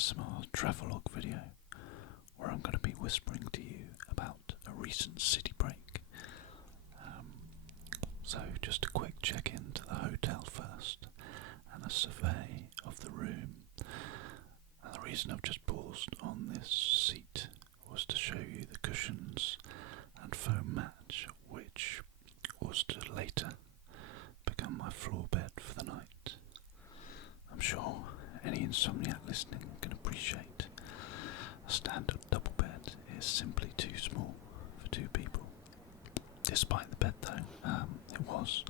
ASMR Travelogue video where I'm going to be whispering to you about a recent city break. So just a quick check-in to the hotel first and a survey of the room. And the reason I've just paused on this seat was to show you the cushions and foam mat, which was to later become my floor bed for the night. I'm sure any insomniac listening can appreciate a standard double bed is simply too small for two people. Despite the bed though, it was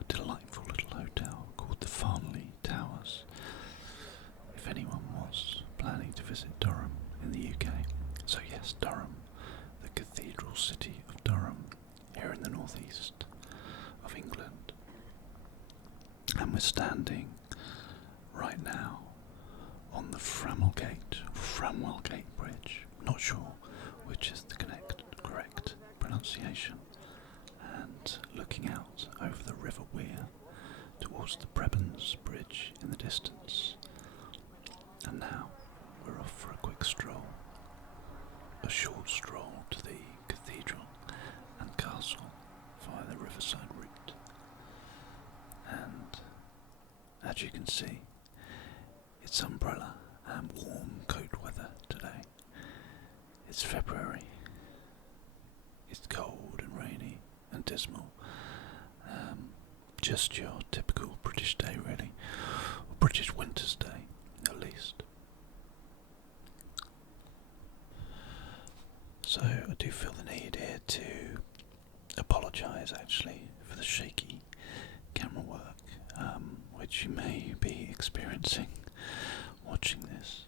a delightful little hotel called the Farnley Towers. If anyone was planning to visit Durham in the UK, so yes, Durham, the cathedral city of Durham, here in the northeast of England. And we're standing right now on the Framwellgate Bridge. Not sure which is the correct pronunciation. And looking out over the River Wear towards the Prebends bridge in the distance. And now we're off for a quick stroll. A short stroll to the cathedral and castle via the riverside route. And as you can see, it's umbrella and warm coat weather today. It's February. It's cold and rainy and dismal. Just your typical British day really, or British winter's day at least. So I do feel the need here to apologise actually for the shaky camera work, which you may be experiencing watching this.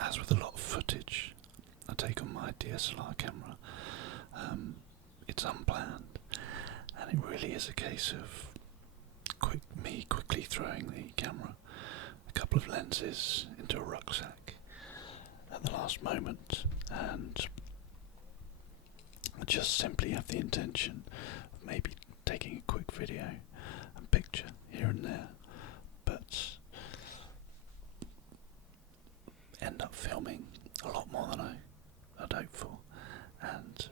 As with a lot of footage I take on my DSLR camera, it's unplanned, and it really is a case of me quickly throwing the camera, a couple of lenses into a rucksack at the last moment, and I just simply have the intention of maybe taking a quick video and picture here and there, but end up filming a lot more than I'd hoped for, and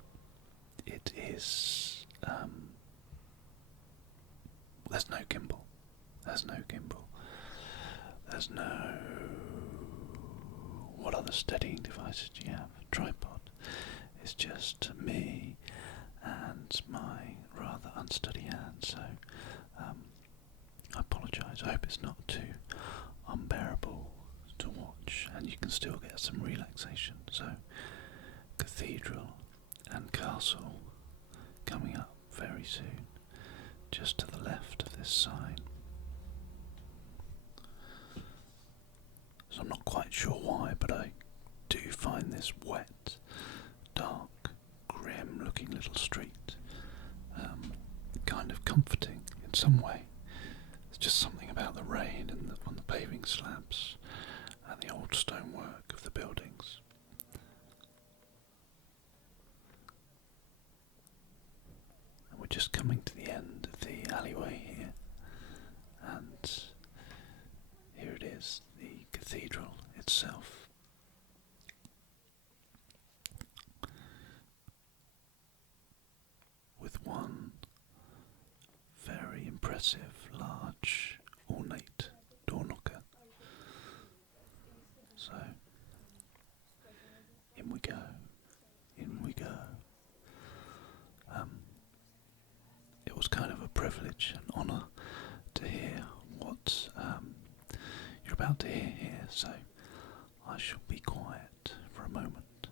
it is there's no gimbal, there's no what other steadying devices do you have? Tripod. It's just me and my rather unsteady hand, so I apologise. I hope it's not too unbearable to watch and you can still get some relaxation. So cathedral and castle coming up very soon, just to the left of this sign. So I'm not quite sure why, but I do find this wet, dark, grim looking little street kind of comforting in some way. There's just something about the rain and on the paving slabs and the old stonework of the buildings. And we're just coming to the end of the alleyway here, and here it is, the cathedral itself. With one very impressive, large, ornate door knocker. So, in we go. It was kind of a privilege and honour to hear what you're about to hear here, so I shall be quiet for a moment.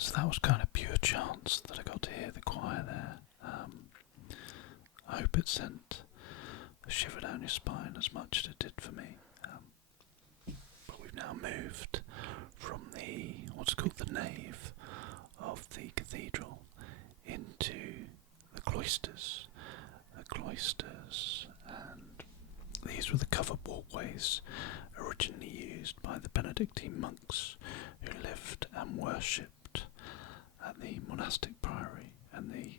So that was kind of pure chance that I got to hear the choir there. I hope it sent a shiver down your spine as much as it did for me. But we've now moved from what's called the nave of the cathedral into the cloisters. And these were the covered walkways originally used by the Benedictine monks who lived and worshipped at the monastic priory, and the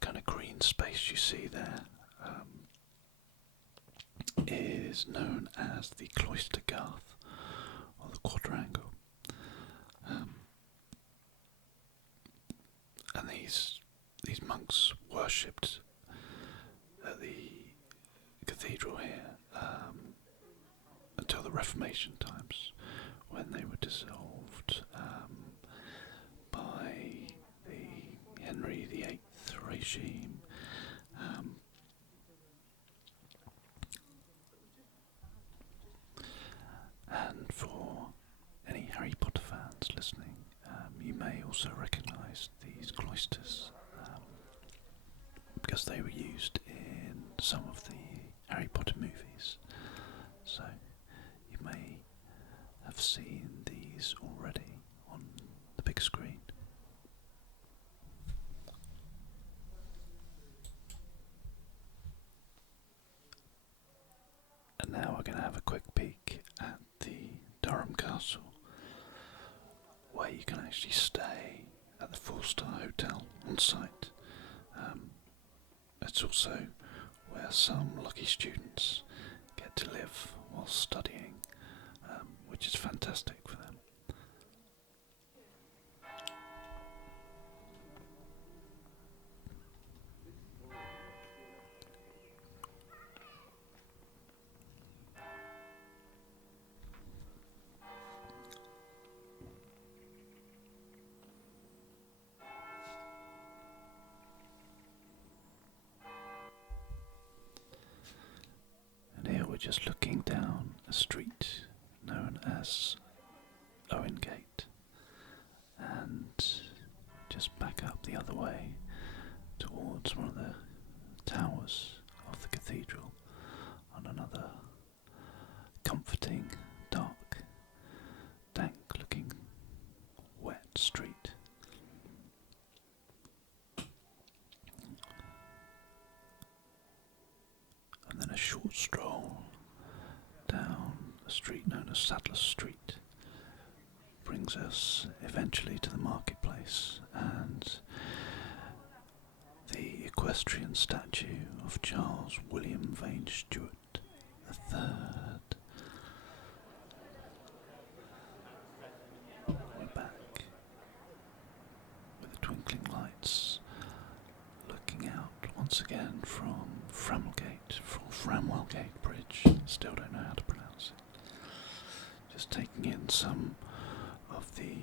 kind of green space you see there is known as the cloister garth or the quadrangle. And these monks worshipped at the cathedral here until the Reformation times, when they were dissolved by the Henry VIII regime. And for any Harry Potter fans listening, you may also recognise these cloisters because they were used in some of the Harry Potter movies. So you may have seen these already on the big screen. And now we're going to have a quick peek at the Durham Castle, where you can actually stay at the 4-star hotel on site. It's also where some lucky students get to live while studying, which is fantastic for them. Just looking down a street known as Owen Gate, and just back up the other way towards one of the towers of the cathedral on another comforting, dark, dank looking wet street. And then a short stroll down a street known as Sadler's Street brings us eventually to the marketplace and the equestrian statue of Charles William Vane Stewart III. We're back with the twinkling lights, looking out once again from Framwellgate Bridge. Still don't know how to pronounce it. Just taking in some of the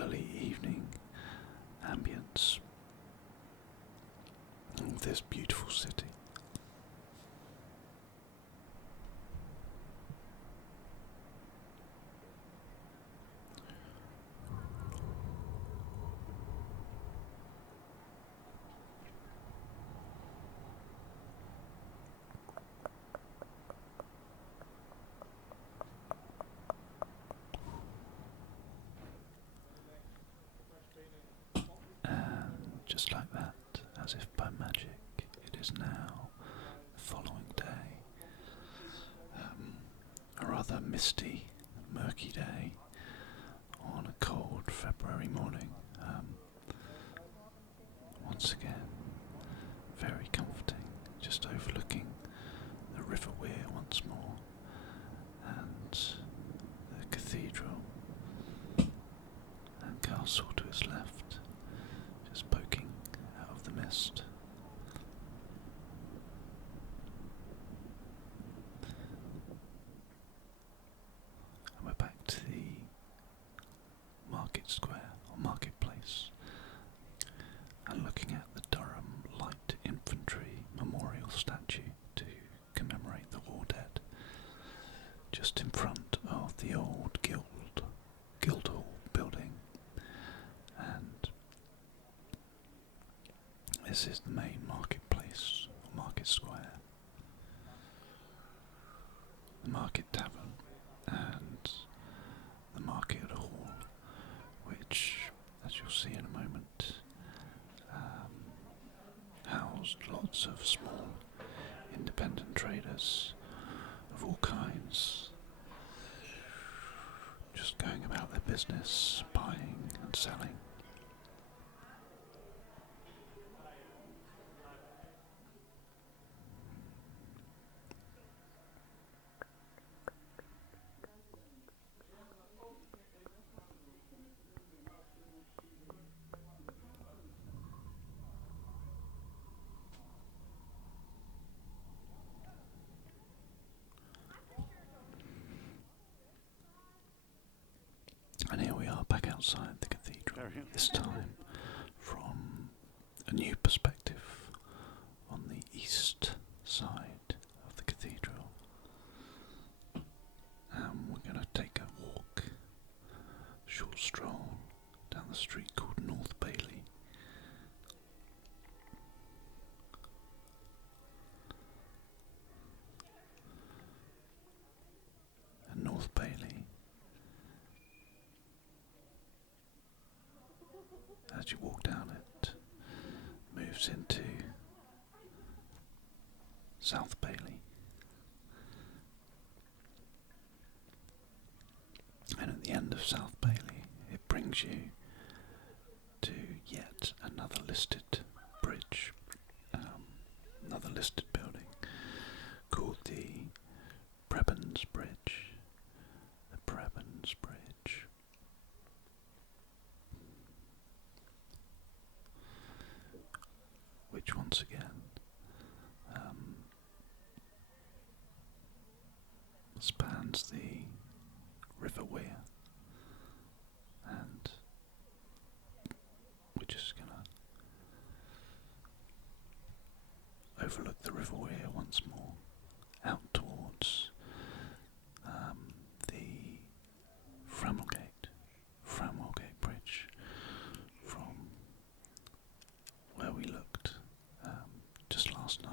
early evening ambience of this beautiful city. Just like that, as if by magic, it is now the following day. A rather misty, murky day on a cold February morning. Once again, very comforting, just overlooking the River Wear once more, and the cathedral and castle to its left, just poking out of the mist. And we're back to the market square or marketplace and looking at the Durham Light Infantry Memorial statue to commemorate the war dead, just in front of the old Guildhall building. This is the main marketplace, or market square, the market tavern, and the market hall, which, as you'll see in a moment, housed lots of small independent traders of all kinds, just going about their business, buying and selling. And here we are back outside the cathedral, this time from a new perspective on the east side of the cathedral. And we're going to take a walk, short stroll down the street called North Bailey. And North Bailey, as you walk down it, moves into South Bailey. And at the end of South Bailey, it brings you to yet another listed bridge, another listed building called the Prebends Bridge. The Prebends Bridge. Which once again spans the River Wear, and we're just gonna overlook the River Wear once more, out towards the Framwellgate Bridge, from where we looked just last night.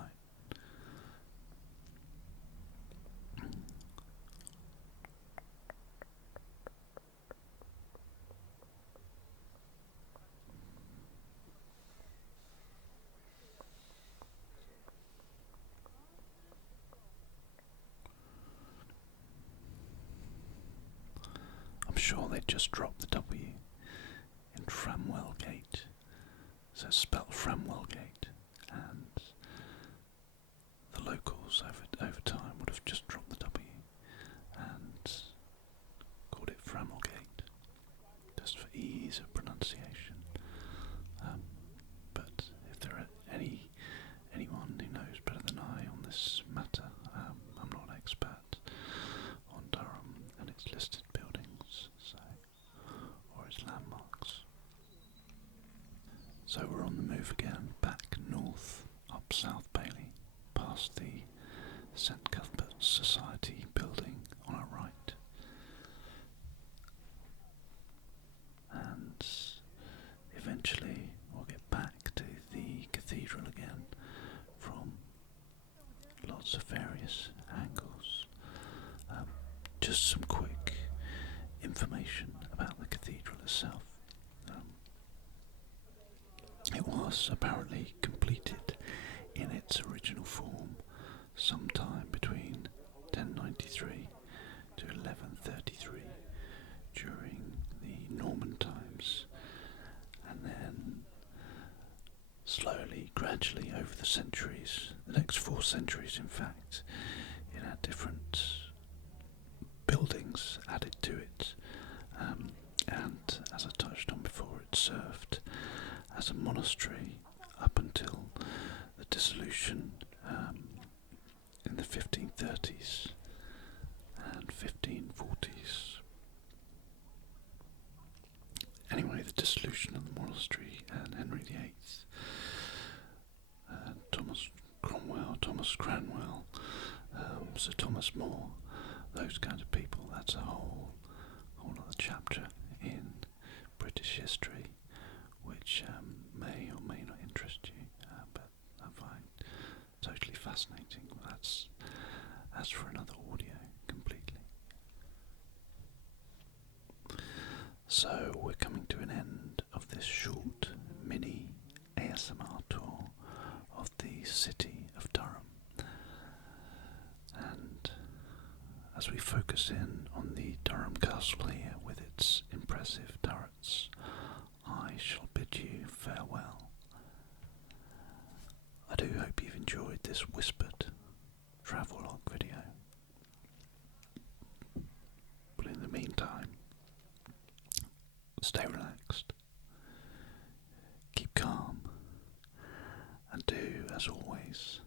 I'm sure they just dropped the W in Framwellgate, so it's spelled Framwellgate, and the locals over time would have just dropped the W and called it Framwellgate, just for ease of pronunciation. But if there are anyone who knows better than I on this matter, I'm not an expert on Durham and its listed buildings, or its landmarks. So we're on the move again, back north, up South Bailey, past the St Cuthbert's Society building on our right. And eventually we'll get back to the cathedral again from lots of various angles. Just some quick information about the cathedral itself. It was apparently completed in its original form sometime between 1093 to 1133 during the Norman times, and then slowly, gradually over the centuries, the next 4 centuries in fact, it had different buildings added to it, and as I touched on before, it served as a monastery up until the dissolution in the 1530s and 1540s. Anyway, the dissolution of the monastery and Henry VIII, Thomas Cranwell, Sir Thomas More, those kinds of people, that's a whole other chapter in British history, which may or may not interest you. So we're coming to an end of this short mini ASMR tour of the city of Durham. And as we focus in on the Durham Castle here with its impressive turrets, I shall bid you farewell. I do hope you've enjoyed this whispered travelogue video. But in the meantime, stay relaxed, keep calm, and do, as always,